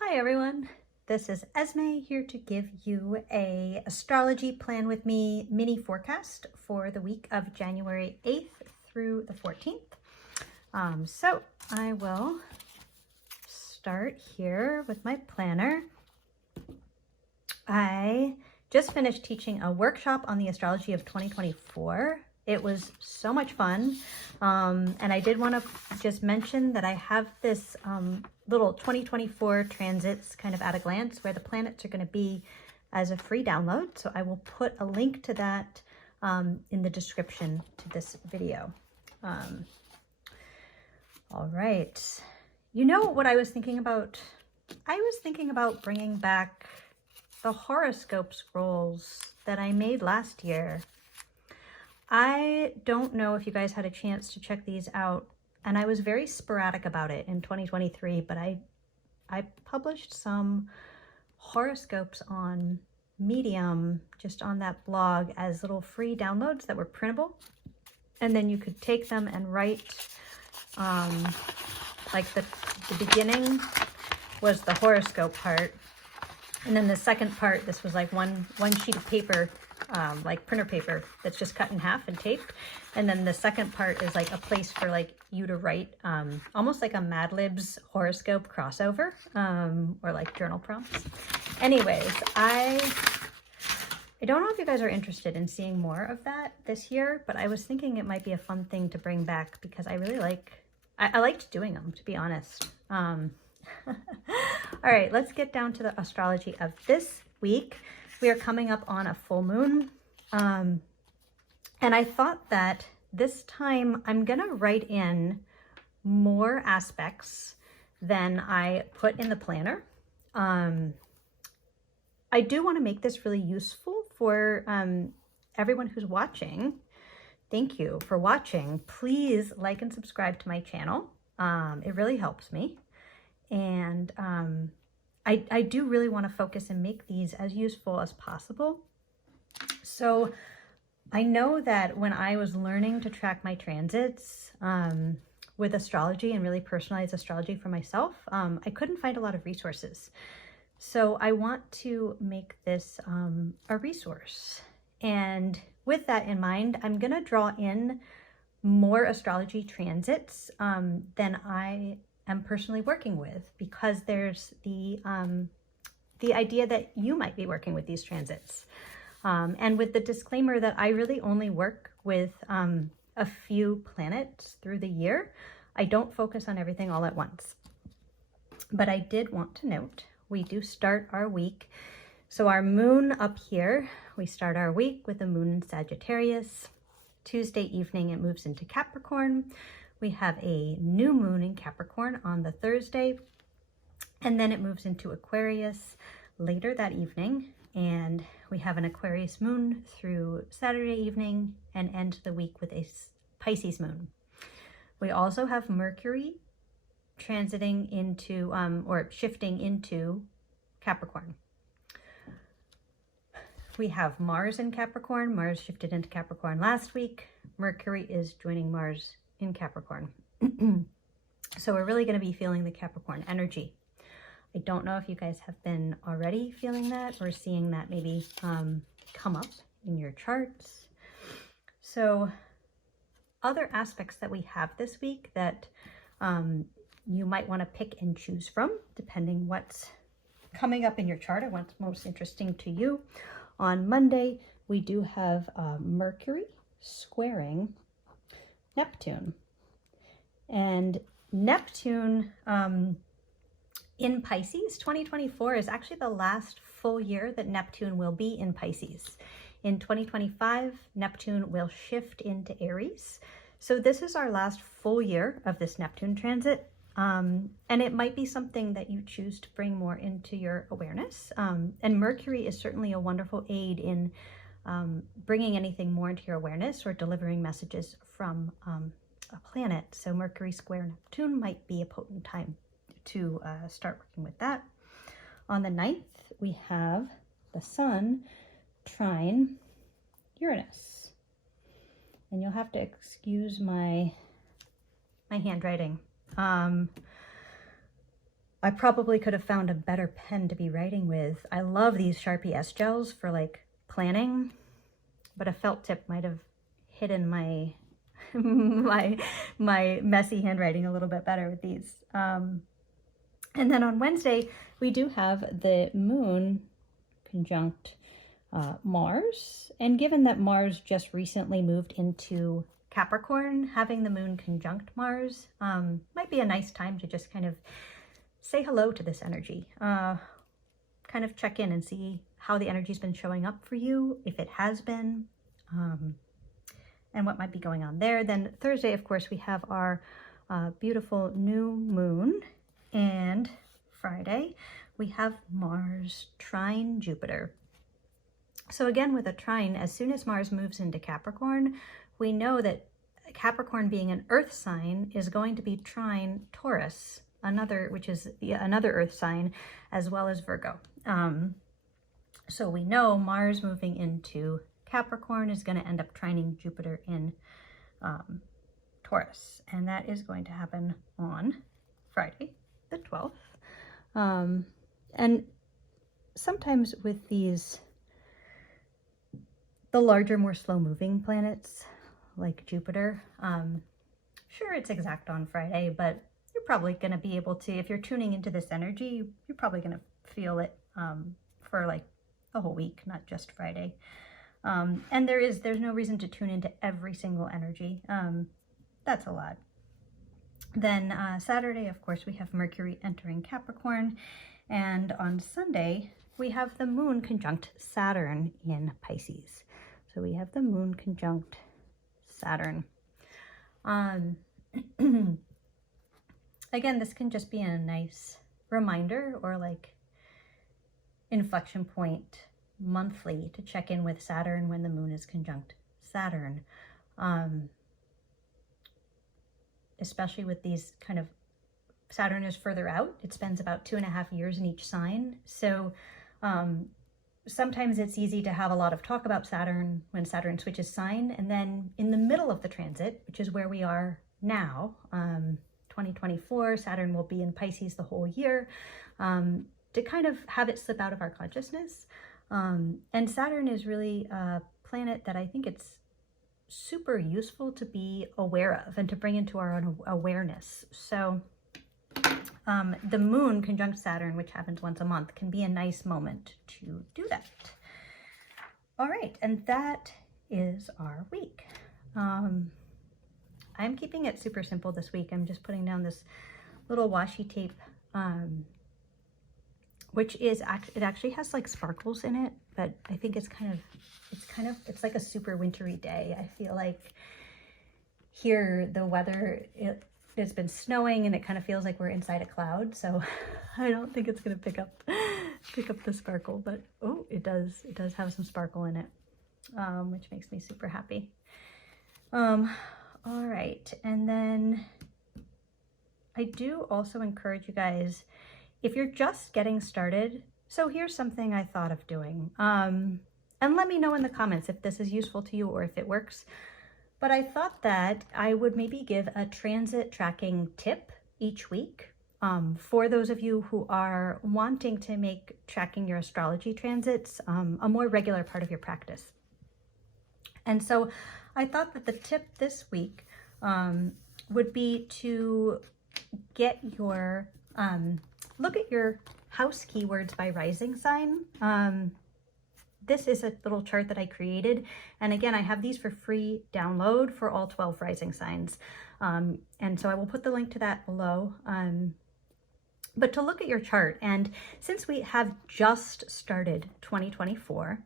Hi everyone, this is Esme here to give you a astrology plan with me mini forecast for the week of January 8th through the 14th. So I will start here with my planner. I just finished teaching a workshop on the astrology of 2024. It was so much fun. And I did want to just mention that I have this little 2024 transits kind of at a glance where the planets are going to be as a free download. So I will put a link to that in the description to this video. All right. You know what I was thinking about? I was thinking about bringing back the horoscope scrolls that I made last year. I don't know if you guys had a chance to check these out, and I was very sporadic about it in 2023, but I published some horoscopes on Medium, just on that blog, as little free downloads that were printable, and then you could take them and write, like the beginning was the horoscope part, and then the second part, this was like one sheet of paper, like printer paper that's just cut in half and taped. And then the second part is like a place for like you to write, almost like a Mad Libs horoscope crossover, or like journal prompts. Anyways, I don't know if you guys are interested in seeing more of that this year, but I was thinking it might be a fun thing to bring back because I really I liked doing them, to be honest. All right, let's get down to the astrology of this week. We are coming up on a full moon, and I thought that this time I'm gonna write in more aspects than I put in the planner. I do want to make this really useful for everyone who's watching. Thank you for watching. Please like and subscribe to my channel. It really helps me. And I do really want to focus and make these as useful as possible. So I know that when I was learning to track my transits with astrology and really personalize astrology for myself, I couldn't find a lot of resources. So I want to make this a resource. And with that in mind, I'm going to draw in more astrology transits than I am personally working with, because there's the idea that you might be working with these transits. And with the disclaimer that I really only work with a few planets through the year. I don't focus on everything all at once. But I did want to note, we do start our week. So our moon up here, we start our week with the moon in Sagittarius. Tuesday evening, it moves into Capricorn. We have a new moon in Capricorn on the Thursday, and then it moves into Aquarius later that evening, and we have an Aquarius moon through Saturday evening and end the week with a Pisces moon. We also have Mercury transiting into, or shifting into Capricorn. We have Mars in Capricorn. Mars shifted into Capricorn last week. Mercury is joining Mars in Capricorn. So we're really going to be feeling the Capricorn energy. I don't know if you guys have been already feeling that or seeing that maybe come up in your charts. So other aspects that we have this week that you might want to pick and choose from, depending what's coming up in your chart and what's most interesting to you. On Monday, we do have Mercury squaring Neptune. And Neptune in Pisces, 2024 is actually the last full year that Neptune will be in Pisces. In 2025, Neptune will shift into Aries. So this is our last full year of this Neptune transit. And it might be something that you choose to bring more into your awareness. And Mercury is certainly a wonderful aid in bringing anything more into your awareness or delivering messages from a planet. So Mercury square Neptune might be a potent time to start working with that. On the 9th, we have the Sun trine Uranus. And you'll have to excuse my handwriting. I probably could have found a better pen to be writing with. I love these Sharpie S gels for like planning, but a felt tip might have hidden my my messy handwriting a little bit better with these. And then on Wednesday, we do have the moon conjunct Mars. And given that Mars just recently moved into Capricorn, having the moon conjunct Mars might be a nice time to just kind of say hello to this energy. Kind of check in and see how the energy's been showing up for you, if it has been, and what might be going on there. Then Thursday, of course, we have our beautiful new moon, and Friday we have Mars trine Jupiter. So again, with a trine, as soon as Mars moves into Capricorn, we know that Capricorn, being an earth sign, is going to be trine Taurus, which is another earth sign, as well as Virgo. So we know Mars moving into Capricorn is going to end up trining Jupiter in Taurus, and that is going to happen on Friday the 12th. And sometimes with these, the larger, more slow-moving planets like Jupiter, sure, it's exact on Friday, but you're probably going to be able to, if you're tuning into this energy, you're probably going to feel it for like the whole week, not just Friday. And there's no reason to tune into every single energy. That's a lot. Then Saturday, of course, we have Mercury entering Capricorn. And on Sunday, we have the moon conjunct Saturn in Pisces. So we have the moon conjunct Saturn. Again, this can just be a nice reminder or like inflection point monthly to check in with Saturn when the moon is conjunct Saturn. Especially with these kind of, Saturn is further out. It spends about 2.5 years in each sign. So sometimes it's easy to have a lot of talk about Saturn when Saturn switches sign. And then in the middle of the transit, which is where we are now, 2024, Saturn will be in Pisces the whole year, to kind of have it slip out of our consciousness. And Saturn is really a planet that I think it's super useful to be aware of and to bring into our own awareness. So the moon conjunct Saturn, which happens once a month, can be a nice moment to do that. All right, and that is our week. I'm keeping it super simple this week. I'm just putting down this little washi tape, which is it actually has like sparkles in it, but I think it's it's like a super wintry day. I feel like here the weather, it's been snowing and it kind of feels like we're inside a cloud. So I don't think it's gonna pick up the sparkle, but oh, it does have some sparkle in it, which makes me super happy. All right, and then I do also encourage you guys, if you're just getting started, so here's something I thought of doing. And let me know in the comments if this is useful to you or if it works. But I thought that I would maybe give a transit tracking tip each week for those of you who are wanting to make tracking your astrology transits a more regular part of your practice. And so I thought that the tip this week would be to get your, look at your house keywords by rising sign. This is a little chart that I created. And again, I have these for free download for all 12 rising signs. And so I will put the link to that below. But to look at your chart, and since we have just started 2024,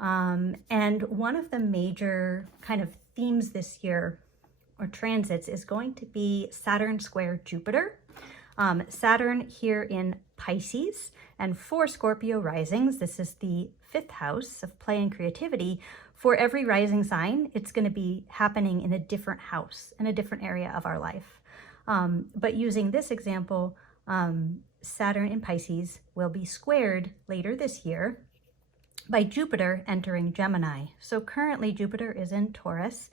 and one of the major kind of themes this year or transits is going to be Saturn square Jupiter. Saturn here in Pisces, and for Scorpio risings, this is the 5th house of play and creativity. For every rising sign, it's going to be happening in a different house, in a different area of our life. But using this example, Saturn in Pisces will be squared later this year by Jupiter entering Gemini. So currently Jupiter is in Taurus,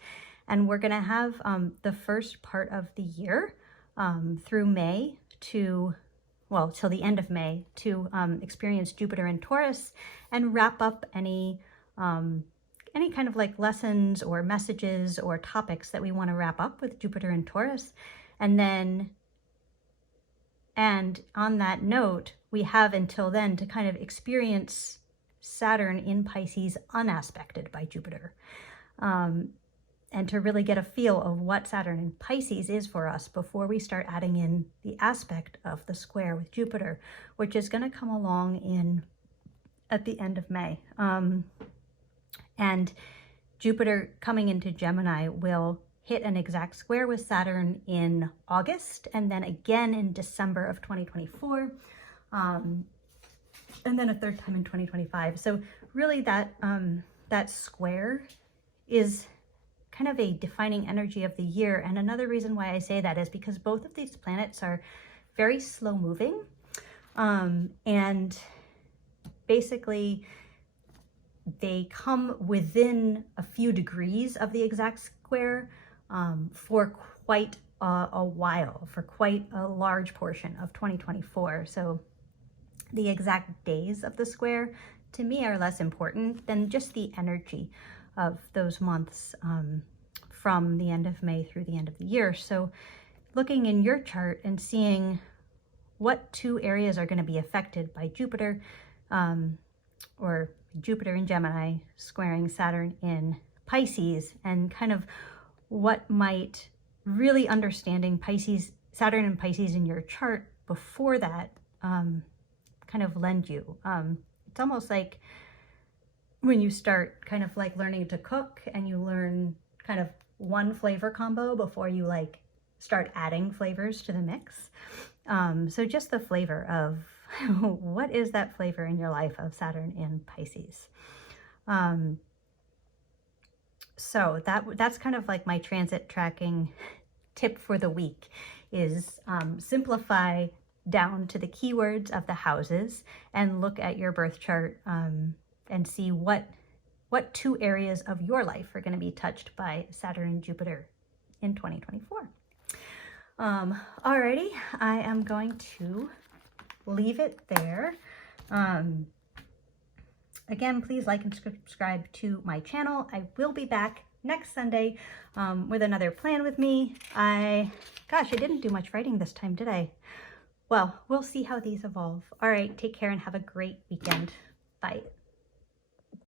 and we're going to have the first part of the year through May to, well, till the end of May to experience Jupiter in Taurus and wrap up any kind of like lessons or messages or topics that we want to wrap up with Jupiter in Taurus. And on that note, we have until then to kind of experience Saturn in Pisces unaspected by Jupiter. And to really get a feel of what Saturn in Pisces is for us before we start adding in the aspect of the square with Jupiter, which is going to come along at the end of May. And Jupiter coming into Gemini will hit an exact square with Saturn in August, and then again in December of 2024, and then a third time in 2025. So really that square is kind of a defining energy of the year. And another reason why I say that is because both of these planets are very slow moving. And basically they come within a few degrees of the exact square for quite a while, for quite a large portion of 2024. So the exact days of the square to me are less important than just the energy of those months from the end of May through the end of the year. So looking in your chart and seeing what two areas are going to be affected by Jupiter, or Jupiter in Gemini squaring Saturn in Pisces, and kind of what might really understanding Saturn and Pisces in your chart before that kind of lend you. It's almost like when you start kind of like learning to cook and you learn kind of one flavor combo before you like start adding flavors to the mix. So just the flavor of what is that flavor in your life of Saturn in Pisces. So that's kind of like my transit tracking tip for the week is simplify down to the keywords of the houses and look at your birth chart and see what two areas of your life are going to be touched by Saturn and Jupiter in 2024. Alrighty, I am going to leave it there. Again, please like and subscribe to my channel. I will be back next Sunday with another plan with me. Gosh, I didn't do much writing this time, did I? Well, we'll see how these evolve. All right, take care and have a great weekend. Bye.